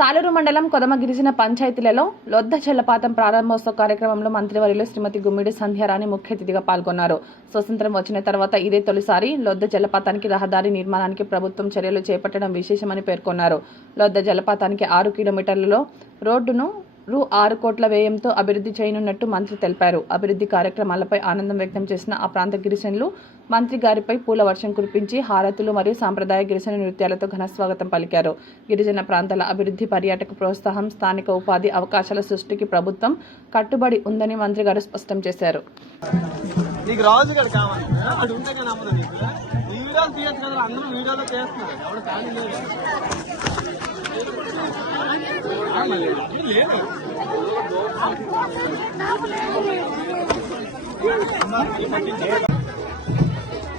సాలూరు మండలం కొదమ గిరిజన పంచాయతీలలో లొద్ద జలపాతం ప్రారంభోత్సవ కార్యక్రమంలో మంత్రివర్యులు శ్రీమతి గుమ్మిడి సంధ్యారాణి ముఖ్య అతిథిగా పాల్గొన్నారు. స్వతంత్రం వచ్చిన తర్వాత ఇదే తొలిసారి లొద్ద జలపాతానికి రహదారి నిర్మాణానికి ప్రభుత్వం చర్యలు చేపట్టడం విశేషమని పేర్కొన్నారు. లొద్ద జలపాతానికి 6 కిలోమీటర్లలో రోడ్డును రూ. 6 కోట్ల వ్యయంతో అభివృద్ధి చేయనున్నట్టు మంత్రి తెలిపారు. అభివృద్ధి కార్యక్రమాలపై ఆనందం వ్యక్తం చేసిన ఆ ప్రాంత గిరిజనులు మంత్రి గారిపై పూల వర్షం కురిపించి హారతులు మరియు సాంప్రదాయ గిరిజన నృత్యాలతో ఘన స్వాగతం పలికారు. గిరిజన ప్రాంతాల అభివృద్ధి, పర్యాటక ప్రోత్సాహం, స్థానిక ఉపాధి అవకాశాల సృష్టికి ప్రభుత్వం కట్టుబడి ఉందని మంత్రి గారు స్పష్టం చేశారు.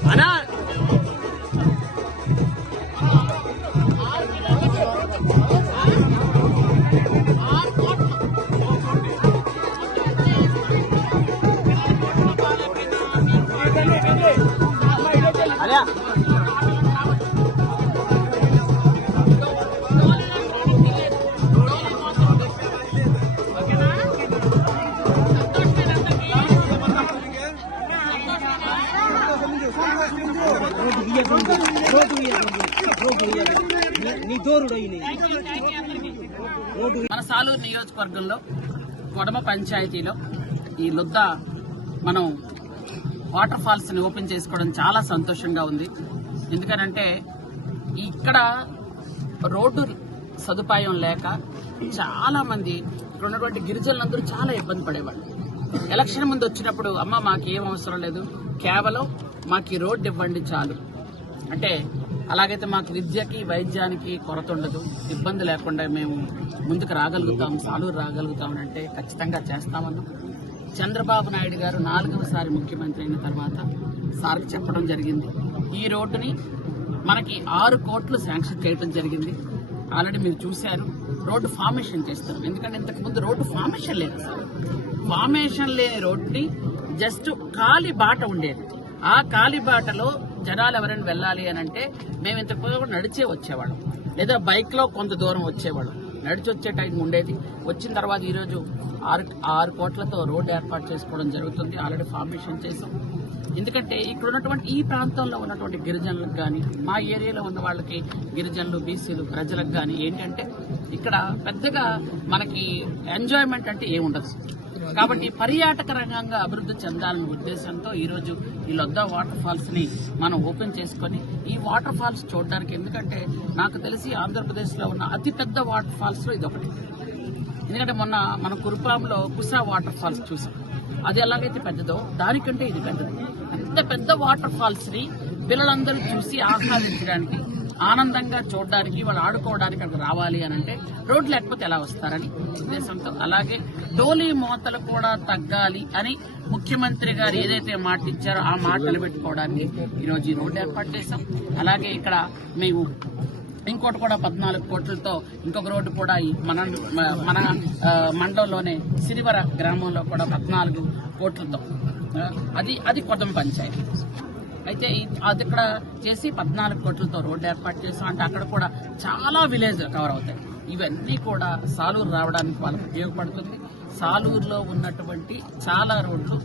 మన సాలూరు నియోజకవర్గంలో కొడమ పంచాయతీలో ఈ లొద్ద మనం వాటర్ ఫాల్స్ ని ఓపెన్ చేసుకోవడం చాలా సంతోషంగా ఉంది. ఎందుకనంటే ఇక్కడ రోడ్డు సదుపాయం లేక చాలా మంది ఇక్కడ ఉన్నటువంటి గిరిజనులందరూ చాలా ఇబ్బంది పడేవాళ్ళు. ఎలక్షన్ ముందు వచ్చినప్పుడు అమ్మ మాకేం అవసరం లేదు, కేవలం మాకు ఈ రోడ్డు ఇవ్వండి చాలు అంటే, అలాగైతే మాకు విద్యకి వైద్యానికి కొరత ఉండదు, ఇబ్బంది లేకుండా మేము ముందుకు రాగలుగుతాం, సాలూరు రాగలుగుతాం అంటే ఖచ్చితంగా చేస్తామన్నాం. చంద్రబాబు నాయుడు గారు 4వసారి ముఖ్యమంత్రి అయిన తర్వాత సార్కి చెప్పడం జరిగింది. ఈ రోడ్డుని మనకి 6 కోట్లు శాంక్షన్ చేయడం జరిగింది. ఆల్రెడీ మీరు చూశారు. రోడ్డు ఫార్మేషన్ చేస్తున్నాం. ఎందుకంటే ఇంతకుముందు రోడ్డు ఫార్మేషన్ లేదు. ఫార్మేషన్ లేని రోడ్డుని జస్ట్ ఖాళీ బాట ఉండేది. ఆ ఖాళీ బాటలో జనాలు ఎవరైనా వెళ్ళాలి అని అంటే మేము ఇంతకు నడిచే వచ్చేవాళ్ళం, లేదా బైక్ లో కొంత దూరం వచ్చేవాళ్ళం. నడిచి వచ్చే టైం ఉండేది. వచ్చిన తర్వాత ఈరోజు 6 కోట్లతో రోడ్డు ఏర్పాటు చేసుకోవడం జరుగుతుంది. ఆల్రెడీ ఫార్మేషన్ చేసాం. ఎందుకంటే ఇక్కడ ఉన్నటువంటి ఈ ప్రాంతంలో ఉన్నటువంటి గిరిజనులకు కానీ, మా ఏరియాలో ఉన్న వాళ్ళకి గిరిజనులు, బీసీలు ప్రజలకు కానీ ఏంటంటే ఇక్కడ పెద్దగా మనకి ఎంజాయ్మెంట్ అంటే ఏముండదు. కాబట్టి పర్యాటక రంగంగా అభివృద్ధి చెందాలనే ఉద్దేశంతో ఈరోజు ఈ లొద్ద వాటర్ ఫాల్స్ ని మనం ఓపెన్ చేసుకుని ఈ వాటర్ ఫాల్స్ చూడడానికి, ఎందుకంటే నాకు తెలిసి ఆంధ్రప్రదేశ్ లో ఉన్న అతిపెద్ద వాటర్ ఫాల్స్ లో ఇది ఒకటి. ఎందుకంటే మొన్న మనం కురుపాంలో కుసా వాటర్ ఫాల్స్ చూసాం. అది ఎలాగైతే పెద్దదో దానికంటే ఇది పెద్దది. అంత పెద్ద వాటర్ ఫాల్స్ ని పిల్లలందరూ చూసి ఆహ్లాదించడానికి, ఆనందంగా చూడడానికి, వాళ్ళు ఆడుకోవడానికి అక్కడ రావాలి అని అంటే రోడ్డు లేకపోతే ఎలా వస్తారని ఉద్దేశంతో, అలాగే డోలీ మోతలు కూడా తగ్గాలి అని ముఖ్యమంత్రి గారు ఏదైతే మాట ఇచ్చారో ఆ మాట నిలబెట్టుకోవడానికి ఈరోజు ఈ రోడ్డు ఏర్పాటు చేశాం. అలాగే ఇక్కడ మేము ఇంకోటి కూడా 14 కోట్లతో ఇంకొక రోడ్డు కూడా మన మండలంలోనే సిరివర గ్రామంలో కూడా 14 కోట్లతో అది కొదమ పంచాయతీ అయితే అది ఇక్కడ చేసి 14 కోట్లతో రోడ్డు ఏర్పాటు చేసాం. అంటే అక్కడ కూడా చాలా విలేజ్ కవర్ అవుతాయి. ఇవన్నీ కూడా సాలూరు రావడానికి వాళ్ళకి ఉపయోగపడుతుంది. సాలూరులో ఉన్నటువంటి చాలా రోడ్లు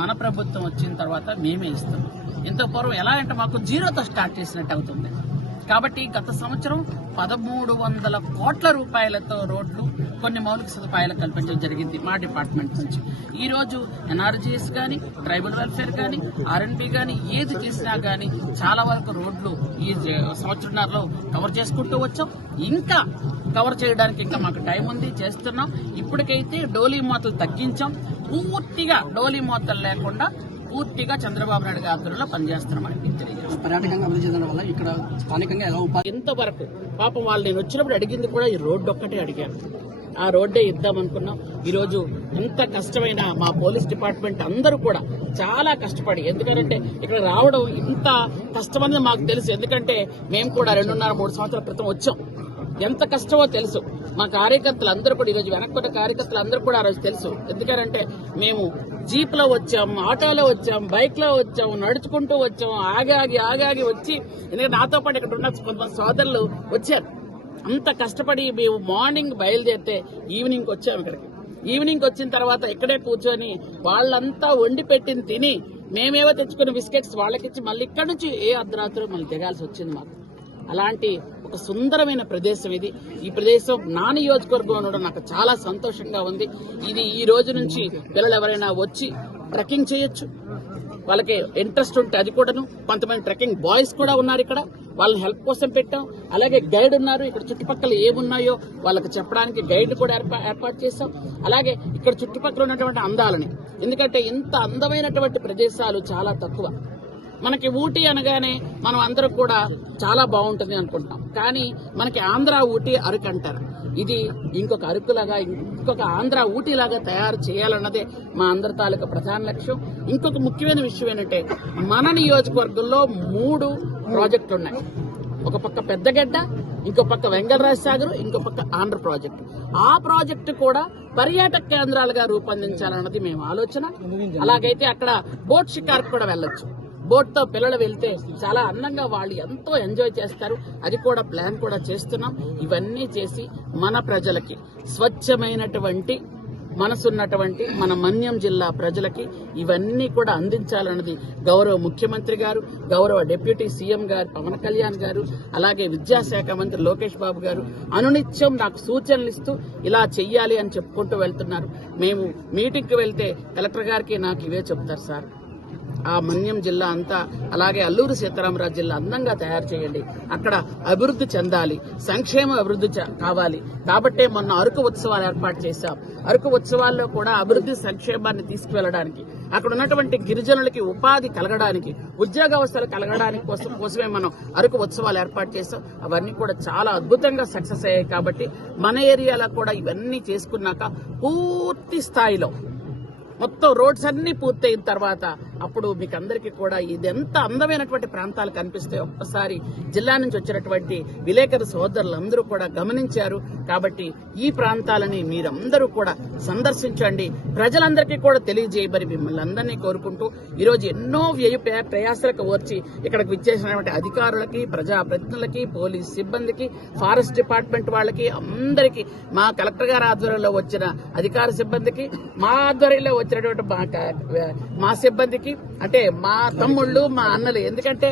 మన ప్రభుత్వం వచ్చిన తర్వాత మేమే ఇస్తాం. ఇంత పూర్వం ఎలా అంటే మాకు జీరోతో స్టార్ట్ చేసినట్టు అవుతుంది. కాబట్టి గత సంవత్సరం 1300 కోట్ల రూపాయలతో రోడ్లు, కొన్ని మౌలిక సదుపాయాలు కల్పించడం జరిగింది మా డిపార్ట్మెంట్ నుంచి. ఈ రోజు ఎన్ఆర్జీఎస్ కానీ, ట్రైబల్ వెల్ఫేర్ కానీ, ఆర్ఎన్బి కానీ ఏది చేసినా కానీ చాలా వరకు రోడ్లు ఈ సంవత్సరంలో కవర్ చేసుకుంటూ వచ్చాం. ఇంకా కవర్ చేయడానికి ఇంకా మాకు టైం ఉంది, చేస్తున్నాం. ఇప్పటికైతే డోలీ మోతలు తగ్గించాం. పూర్తిగా డోలీ మోతలు లేకుండా పూర్తిగా చంద్రబాబు నాయుడు గారి ఆధ్వర్యంలో పనిచేస్తున్నామని తెలియజేస్తాం. పర్యాటకంగా అభివృద్ధి చెందడం వల్ల ఇక్కడ స్థానికంగా ఎలా ఇంతవరకు పాపం వాళ్ళు నేను వచ్చినప్పుడు అడిగింది కూడా ఈ రోడ్డు ఒక్కటే అడిగారు. ఆ రోడ్డే ఇద్దామనుకున్నాం. ఈరోజు ఎంత కష్టమైన మా పోలీస్ డిపార్ట్మెంట్ అందరూ కూడా చాలా కష్టపడి, ఎందుకంటే ఇక్కడ రావడం ఇంత కష్టమని మాకు తెలుసు. ఎందుకంటే మేము కూడా 2.5-3 సంవత్సరాల క్రితం వచ్చాం. ఎంత కష్టమో తెలుసు. మా కార్యకర్తలు అందరూ కూడా ఈరోజు వెనక్కున్న కార్యకర్తలు అందరూ కూడా ఆ రోజు తెలుసు. ఎందుకంటే మేము జీప్ లో వచ్చాం, ఆటోలో వచ్చాం, బైక్ లో వచ్చాం, నడుచుకుంటూ వచ్చాం, ఆగాగి వచ్చి, ఎందుకంటే నాతో పాటు ఇక్కడ ఉన్న కొంతమంది సోదరులు వచ్చారు. అంత కష్టపడి మేము మార్నింగ్ బయలుదేరితే ఈవినింగ్ వచ్చాము ఇక్కడికి. ఈవినింగ్ వచ్చిన తర్వాత ఇక్కడే కూర్చొని వాళ్ళంతా వండి పెట్టిన తిని మేమేవో తెచ్చుకున్న బిస్కెట్స్ వాళ్ళకిచ్చి మళ్ళీ ఇక్కడ నుంచి ఏ అర్ధరాత్రి మళ్ళీ దిగాల్సి వచ్చింది మాకు. అలాంటి ఒక సుందరమైన ప్రదేశం ఇది. ఈ ప్రదేశం నా నియోజకవర్గంలో ఉండడం నాకు చాలా సంతోషంగా ఉంది. ఇది ఈ రోజు నుంచి పిల్లలు ఎవరైనా వచ్చి ట్రెక్కింగ్ చేయొచ్చు, వాళ్ళకి ఇంట్రెస్ట్ ఉంటే అది కూడాను. కొంతమంది ట్రెక్కింగ్ బాయ్స్ కూడా ఉన్నారు ఇక్కడ, వాళ్ళని హెల్ప్ కోసం పెట్టాం. అలాగే గైడ్ ఉన్నారు, ఇక్కడ చుట్టుపక్కల ఏమున్నాయో వాళ్ళకి చెప్పడానికి గైడ్ కూడా ఏర్పాటు చేశాం. అలాగే ఇక్కడ చుట్టుపక్కల ఉన్నటువంటి అందాలని, ఎందుకంటే ఇంత అందమైనటువంటి ప్రదేశాలు చాలా తక్కువ. మనకి ఊటీ అనగానే మనం అందరం కూడా చాలా బాగుంటుంది అనుకుంటాం, కానీ మనకి ఆంధ్ర ఊటీ అరకు అంటారు. ఇది ఇంకొక అరకులాగా, ఇంకొక ఆంధ్ర ఊటీలాగా తయారు చేయాలన్నదే మా అందరి తాలూకా ప్రధాన లక్ష్యం. ఇంకొక ముఖ్యమైన విషయం ఏంటంటే మన నియోజకవర్గంలో 3 ప్రాజెక్టులు ఉన్నాయి. ఒక పక్క పెద్దగడ్డ, ఇంకో పక్క వెంగళరాజ సాగర్, ఇంకో పక్క ఆంధ్ర ప్రాజెక్టు. ఆ ప్రాజెక్టు కూడా పర్యాటక కేంద్రాలుగా రూపొందించాలన్నది మేము ఆలోచన. అలాగైతే అక్కడ బోట్ షికార్కి కూడా వెళ్ళొచ్చు. బోట్ తో పిల్లలు వెళ్తే చాలా అందంగా వాళ్ళు ఎంతో ఎంజాయ్ చేస్తారు. అది కూడా ప్లాన్ కూడా చేస్తున్నాం. ఇవన్నీ చేసి మన ప్రజలకి స్వచ్ఛమైనటువంటి మనసున్నటువంటి మన మన్యం జిల్లా ప్రజలకి ఇవన్నీ కూడా అందించాలన్నది గౌరవ ముఖ్యమంత్రి గారు, గౌరవ డిప్యూటీ సీఎం గారు పవన్ కళ్యాణ్ గారు, అలాగే విద్యాశాఖ మంత్రి లోకేష్ బాబు గారు అనునిత్యం నాకు సూచనలు ఇస్తూ ఇలా చెయ్యాలి అని చెప్పుకుంటూ వెళ్తున్నారు. మేము మీటింగ్కి వెళ్తే కలెక్టర్ గారికి నాకు ఇవే చెప్తారు, సార్ ఆ మన్యం జిల్లా అంతా అలాగే అల్లూరు సీతారామరాజు జిల్లా అందంగా తయారు చేయండి, అక్కడ అభివృద్ధి చెందాలి, సంక్షేమ అభివృద్ధి కావాలి. కాబట్టే మొన్న అరకు ఉత్సవాలు ఏర్పాటు చేశాం. అరకు ఉత్సవాల్లో కూడా అభివృద్ధి సంక్షేమాన్ని తీసుకువెళ్లడానికి, అక్కడ ఉన్నటువంటి గిరిజనులకి ఉపాధి కలగడానికి, ఉద్యోగావస్థలు కలగడానికి కోసమే మనం అరకు ఉత్సవాలు ఏర్పాటు చేశాం. అవన్నీ కూడా చాలా అద్భుతంగా సక్సెస్ అయ్యాయి. కాబట్టి మన ఏరియాలో కూడా ఇవన్నీ చేసుకున్నాక పూర్తి స్థాయిలో మొత్తం రోడ్స్ అన్ని పూర్తయిన తర్వాత అప్పుడు మీకు అందరికీ కూడా ఇది ఎంత అందమైనటువంటి ప్రాంతాలు కనిపిస్తాయి. ఒక్కసారి జిల్లా నుంచి వచ్చినటువంటి విలేకరు సోదరులందరూ కూడా గమనించారు. కాబట్టి ఈ ప్రాంతాలని మీరందరూ కూడా సందర్శించండి, ప్రజలందరికీ కూడా తెలియజేయబడి మిమ్మల్ని అందరినీ కోరుకుంటూ ఈరోజు ఎన్నో ప్రయాసాలకు వచ్చి ఇక్కడికి విచ్చేసినటువంటి అధికారులకి, ప్రజాప్రతినిధులకి, పోలీస్ సిబ్బందికి, ఫారెస్ట్ డిపార్ట్మెంట్ వాళ్ళకి అందరికీ, మా కలెక్టర్ గారి ఆధ్వర్యంలో వచ్చిన అధికార సిబ్బందికి, మా ఆధ్వర్యంలో వచ్చినటువంటి మా సిబ్బందికి, అంటే మా తమ్ముళ్ళు, మా అన్నలు, ఎందుకంటే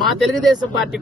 మా తెలుగుదేశం పార్టీ